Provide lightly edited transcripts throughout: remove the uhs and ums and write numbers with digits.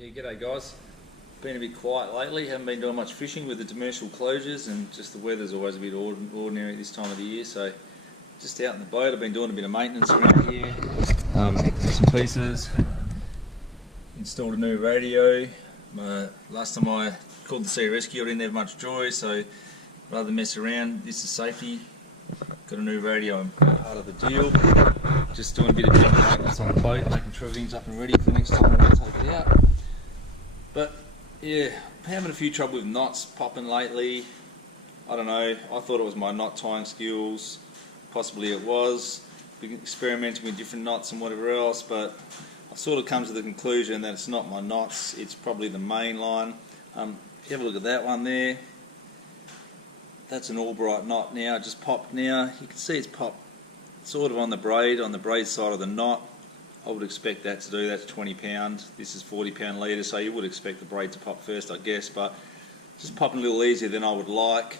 Yeah, g'day guys. Been a bit quiet lately, haven't been doing much fishing with the demersal closures, and just the weather's always a bit ordinary at this time of the year, so just out in the boat. I've been doing a bit of maintenance around here, some pieces, installed a new radio. Last time I called the Sea Rescue I didn't have much joy, so rather than mess around, this is safety. Got a new radio and part of the deal. Just doing a bit of maintenance on the boat, making sure everything's up and ready for next time when I take it out. But yeah, I'm having a few trouble with knots popping lately. I don't know, I thought it was my knot tying skills, possibly it was. Been experimenting with different knots and whatever else, but I've sort of come to the conclusion that it's not my knots, it's probably the main line. If you have a look at that one there, that's an Albright knot now, it just popped now. You can see it's popped sort of on the braid side of the knot. I would expect that to do, that's 20 pound, this is 40 pound leader, so you would expect the braid to pop first I guess, but just popping a little easier than I would like.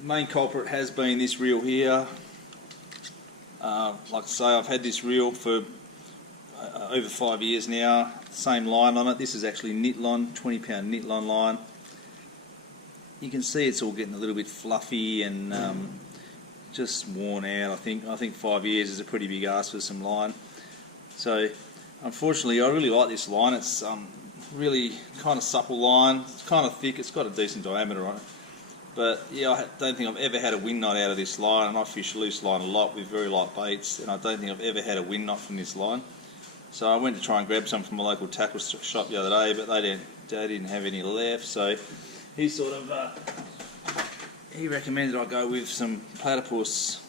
Main culprit has been this reel here. Like I say, I've had this reel for over 5 years now, same line on it. This is actually Nitlon, 20 pound Nitlon line. You can see it's all getting a little bit fluffy and just worn out. I think 5 years is a pretty big ask for some line. So unfortunately I really like this line. It's really kind of supple line, it's kind of thick, it's got a decent diameter on it. But yeah, I don't think I've ever had a wind knot out of this line, and I fish loose line a lot with very light baits, and I don't think I've ever had a wind knot from this line. So I went to try and grab some from a local tackle shop the other day, but they didn't have any left, so he sort of he recommended I go with some Platypus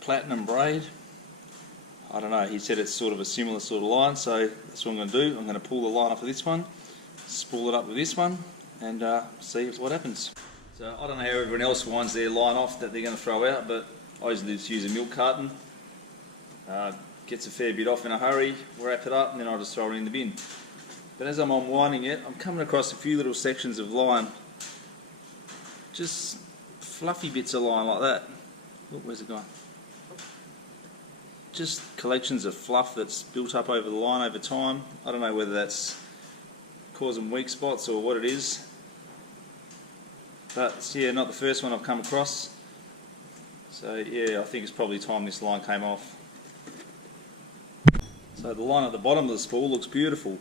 Platinum Braid. I don't know, he said it's sort of a similar sort of line, so that's what I'm going to do. I'm going to pull the line off of this one, spool it up with this one, and see what happens. So I don't know how everyone else winds their line off that they're going to throw out, but I usually just use a milk carton. Gets a fair bit off in a hurry, wrap it up, and then I just throw it in the bin. But as I'm unwinding it, I'm coming across a few little sections of line, just fluffy bits of line like that. Look, where's it gone? Just collections of fluff that's built up over the line over time. I don't know whether that's causing weak spots or what it is, but yeah, not the first one I've come across. So yeah, I think it's probably time this line came off. So the line at the bottom of the spool looks beautiful.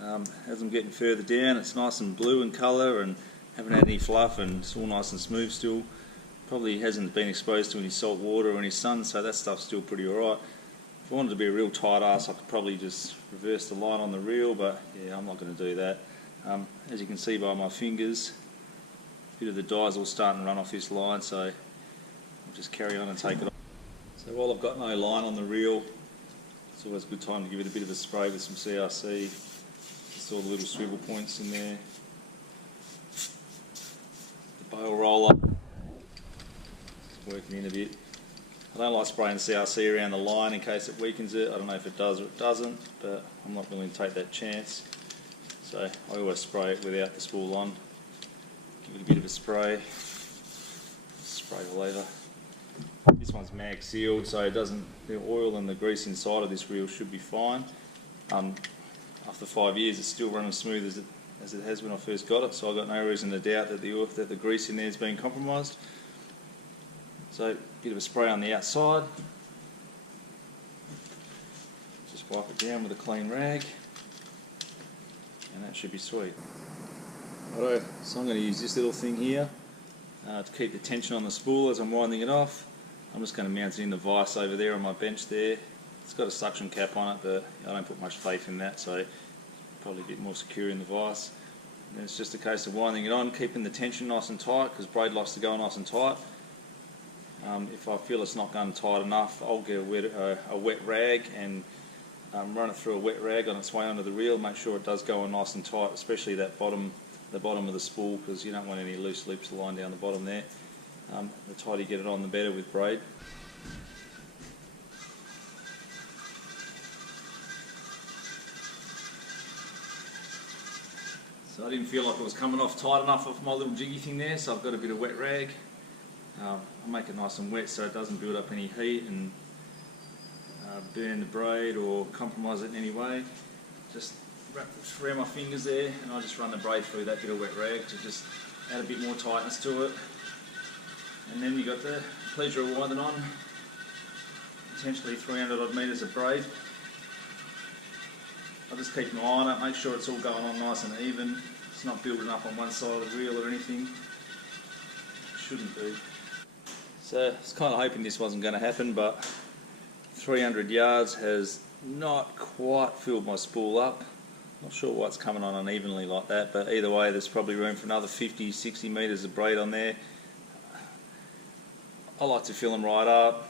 As I'm getting further down, it's nice and blue in colour and haven't had any fluff, and it's all nice and smooth still. Probably hasn't been exposed to any salt water or any sun, so that stuff's still pretty alright. If I wanted to be a real tight ass, I could probably just reverse the line on the reel, but yeah, I'm not going to do that. As you can see by my fingers, a bit of the dye's all starting to run off this line, so I'll just carry on and take it off. So while I've got no line on the reel, it's always a good time to give it a bit of a spray with some CRC. Just all the little swivel points in there. The bail roller, just working in a bit. I don't like spraying CRC around the line in case it weakens it. I don't know if it does or it doesn't, but I'm not willing to take that chance. So I always spray it without the spool on. Give it a bit of a spray. Spray all over. This one's mag sealed, so it doesn't. The oil and the grease inside of this reel should be fine. After 5 years, it's still running smooth as it has when I first got it. So I've got no reason to doubt that the grease in there has been compromised. So a bit of a spray on the outside. Just wipe it down with a clean rag, and that should be sweet. Righto, so I'm going to use this little thing here to keep the tension on the spool as I'm winding it off. I'm just going to mount it in the vise over there on my bench there. It's got a suction cap on it, but I don't put much faith in that, so probably a bit more secure in the vise. And it's just a case of winding it on, keeping the tension nice and tight, because braid likes to go nice and tight. If I feel it's not going tight enough, I'll get a wet rag and run it through a wet rag on its way onto the reel, make sure it does go on nice and tight, especially the bottom of the spool, because you don't want any loose loops lying down the bottom there. The tighter you get it on, the better with braid. So I didn't feel like it was coming off tight enough off my little jiggy thing there, so I've got a bit of wet rag. I'll make it nice and wet so it doesn't build up any heat, and burn the braid or compromise it in any way. Just wrap around my fingers there, and I just run the braid through that bit of wet rag to just add a bit more tightness to it. And then you got the pleasure of winding on potentially 300 odd metres of braid. I'll just keep my eye on it, make sure it's all going on nice and even. It's not building up on one side of the reel or anything. Shouldn't be. So I was kind of hoping this wasn't going to happen, but 300 yards has not quite filled my spool up. Not sure why it's coming on unevenly like that, but either way there's probably room for another 50-60 metres of braid on there. I like to fill them right up.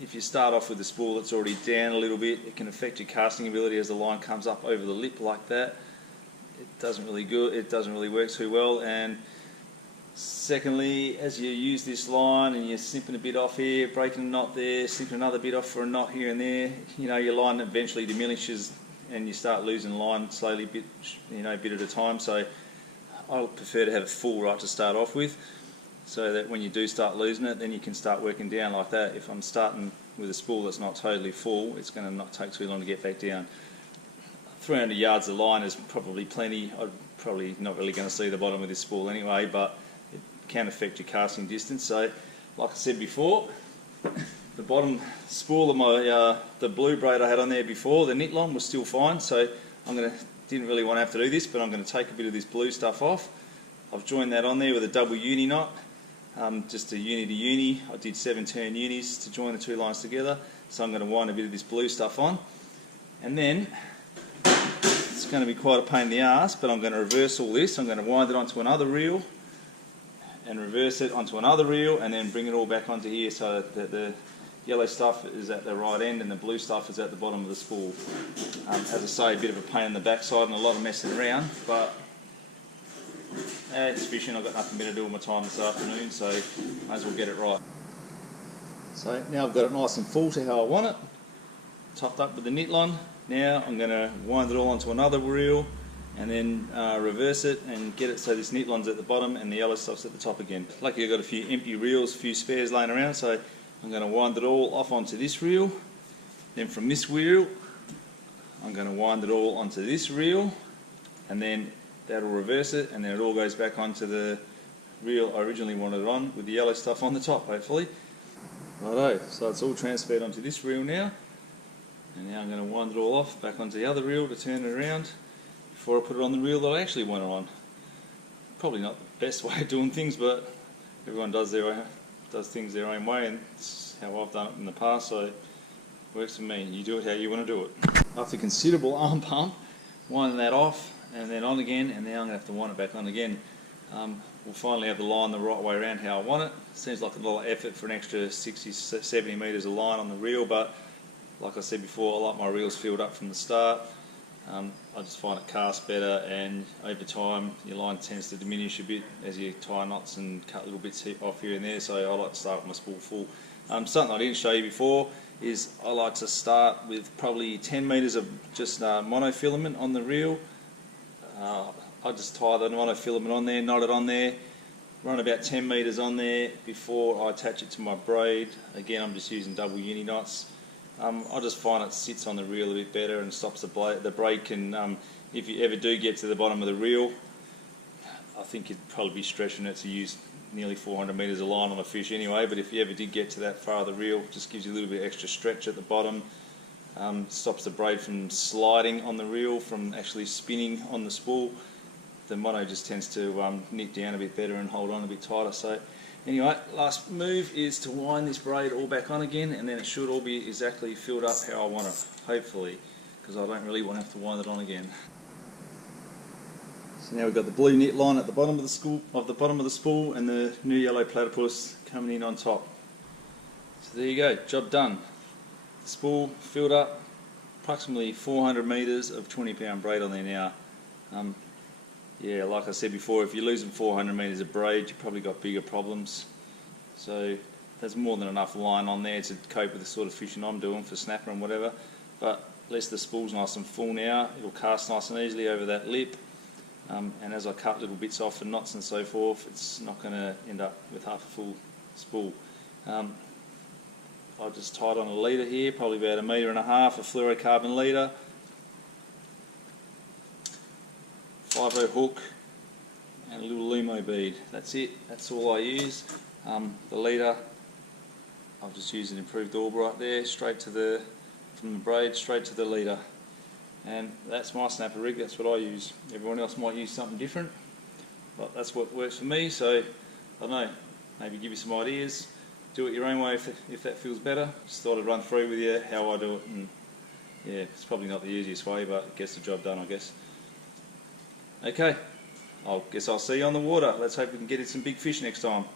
If you start off with the spool that's already down a little bit, it can affect your casting ability as the line comes up over the lip like that. It doesn't really work too well. And secondly, as you use this line and you're snipping a bit off here, breaking a knot there, snipping another bit off for a knot here and there, you know, your line eventually diminishes and you start losing line slowly, bit at a time. So I prefer to have it full right to start off with, so that when you do start losing it, then you can start working down like that. If I'm starting with a spool that's not totally full, it's going to not take too long to get back down. 300 yards of line is probably plenty. I'm probably not really going to see the bottom of this spool anyway, but it can affect your casting distance. So, like I said before, the bottom spool of my the blue braid I had on there before, the knit line, was still fine. So didn't really want to have to do this, but I'm going to take a bit of this blue stuff off. I've joined that on there with a double uni knot. Just a uni to uni. I did 7 turn unis to join the two lines together, so I'm going to wind a bit of this blue stuff on, and then it's going to be quite a pain in the ass, but I'm going to reverse all this. I'm going to wind it onto another reel and reverse it onto another reel, and then bring it all back onto here so that the yellow stuff is at the right end and the blue stuff is at the bottom of the spool. As I say, a bit of a pain in the backside and a lot of messing around, but it's fishing. I've got nothing better to do with my time this afternoon, so might as well get it right. So now I've got it nice and full to how I want it, topped up with the knit line. Now I'm going to wind it all onto another reel and then reverse it and get it so this knit line's at the bottom and the yellow stuff's at the top again. Lucky I've got a few empty reels, a few spares laying around, so I'm going to wind it all off onto this reel. Then from this reel I'm going to wind it all onto this reel, and then that'll reverse it, and then it all goes back onto the reel I originally wanted it on, with the yellow stuff on the top, hopefully. Righto, so it's all transferred onto this reel now, and now I'm going to wind it all off back onto the other reel to turn it around before I put it on the reel that I actually want it on. Probably not the best way of doing things, but everyone does things their own way, and it's how I've done it in the past, so it works for me. You do it how you want to do it. After considerable arm pump, winding that off and then on again, and now I'm going to have to wind it back on again. We'll finally have the line the right way around how I want it. Seems like a lot of effort for an extra 60, 70 metres of line on the reel, but like I said before, I like my reels filled up from the start. I just find it casts better, and over time your line tends to diminish a bit as you tie knots and cut little bits off here and there, so I like to start with my spool full. Something I didn't show you before is I like to start with probably 10 metres of just monofilament on the reel. I just tie the monofilament on there, knot it on there, run about 10 metres on there before I attach it to my braid. Again, I'm just using double uni knots. I just find it sits on the reel a bit better and stops the braid can, if you ever do get to the bottom of the reel, I think you'd probably be stretching it to use nearly 400 metres of line on a fish anyway, but if you ever did get to that far of the reel, it just gives you a little bit extra stretch at the bottom. Stops the braid from sliding on the reel, from actually spinning on the spool. The mono just tends to knit down a bit better and hold on a bit tighter. So anyway, last move is to wind this braid all back on again, and then it should all be exactly filled up how I want it, hopefully, because I don't really want to have to wind it on again. So now we've got the blue knit line at the bottom of the spool, and the new yellow platypus coming in on top. So there you go, job done. The spool filled up, approximately 400 metres of 20-pound braid on there now. Yeah, like I said before, if you're losing 400 metres of braid, you've probably got bigger problems. So there's more than enough line on there to cope with the sort of fishing I'm doing for snapper and whatever. But at least the spool's nice and full now. It'll cast nice and easily over that lip. And as I cut little bits off and knots and so forth, it's not going to end up with half a full spool. I just tied on a leader here, probably about 1.5 meters of fluorocarbon leader, 5/0 hook, and a little Lumo bead. That's it. That's all I use. The leader, I've just used an improved orb right there, from the braid straight to the leader. And that's my snapper rig. That's what I use. Everyone else might use something different, but that's what works for me. So I don't know. Maybe give you some ideas. Do it your own way if that feels better. Just thought I'd run through with you how I do it, and yeah, it's probably not the easiest way, but it gets the job done, I guess. Okay, I guess I'll see you on the water. Let's hope we can get in some big fish next time.